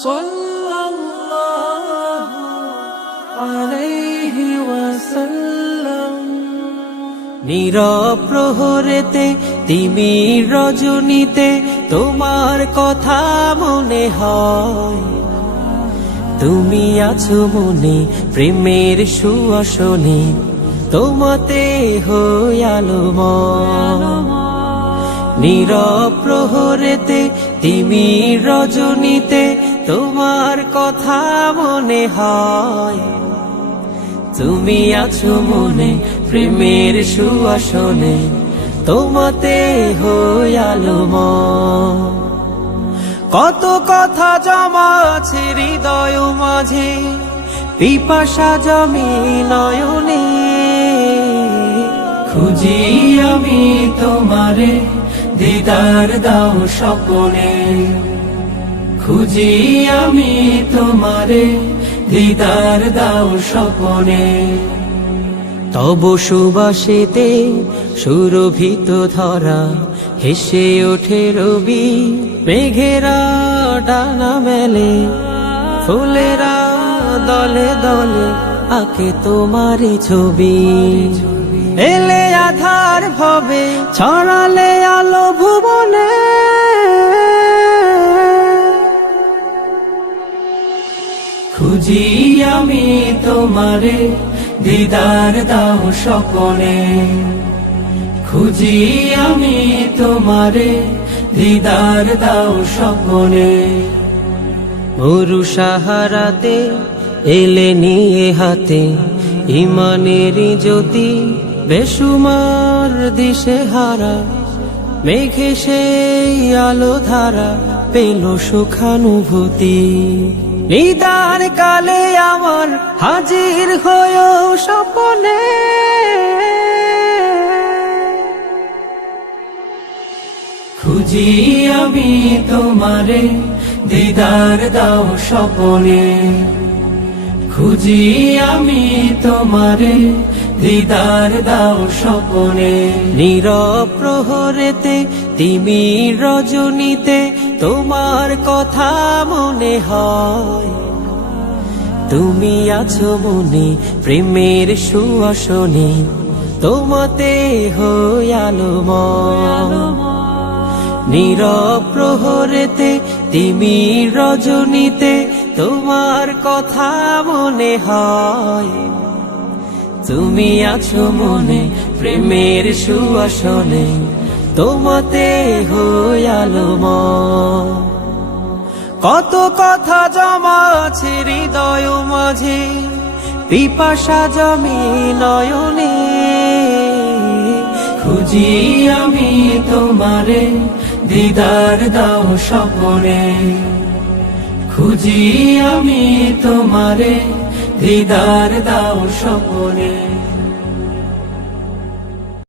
সাল্লাল্লাহু আলাইহি ওয়াসাল্লাম। নীরব প্রহরেতে তিমির রজনীতে তোমার কথা মনে হয়, তুমি আছো মনে প্রেমের সুয়াসনে, তোমাতে হই আলোময়। নীরব প্রহরেতে তিমির রজনীতে তোমার কথা মনে হয়, তুমি আছো মনে প্রেমের সুয়াসনে, তোমাতে হই আলোময়। কত কথা জমা আছে হৃদয় মাঝে, পিপাসা জমে নয়নে, খুঁজি আমি তোমারে দিদার দাও স্বপনে, খুঁজি আমি তোমারে দিদার দাও স্বপনে। তব সুবাসেতে সুরভিত ধরা, হেসে ওঠে রবি মেঘেরা ডানা মেলে, ফুলেরা দলে দলে আঁকে তোমারই ছবি। এলে আধার ভবে ছড়ালে আলো ভুবনে, খুঁজি আমি তোমারে দিদার দাও স্বপনে, খুঁজি আমি তোমারে দিদার দাও স্বপনে। মরু সাহারাতে এলে নিয়ে হাতে ইমানের জ্যোতি, বেসুমার দিশে হারা মেঘে সেই আলো ধারা পেল সুখানুভূতি। নিদান কালে আমার হাজির হয়েও স্বপনে, খুঁজি আমি তোমারে দিদার দাও স্বপনে, খুঁজি আমি তোমারে দিদার দাও স্বপনে। নীরব প্রহরেতে তিমির রজনীতে তোমার কথা মনে হয়, তুমি আছো মনে প্রেমের সুয়াসনে, তোমাতে হই আলোময়। নীরব প্রহরেতে তিমির রজনীতে তোমার কথা মনে হয়, তুমি আছো মনে প্রেমের সুয়াসনে, তোমাতে হই আলোময়। কত কথা জমা আছে হৃদয় মাঝে, পিপাসা জমে নয়নে, খুঁজি আমি তোমারে দিদার দাও স্বপনে, খুঁজি আমি তোমারে দিদার দাও স্বপনে।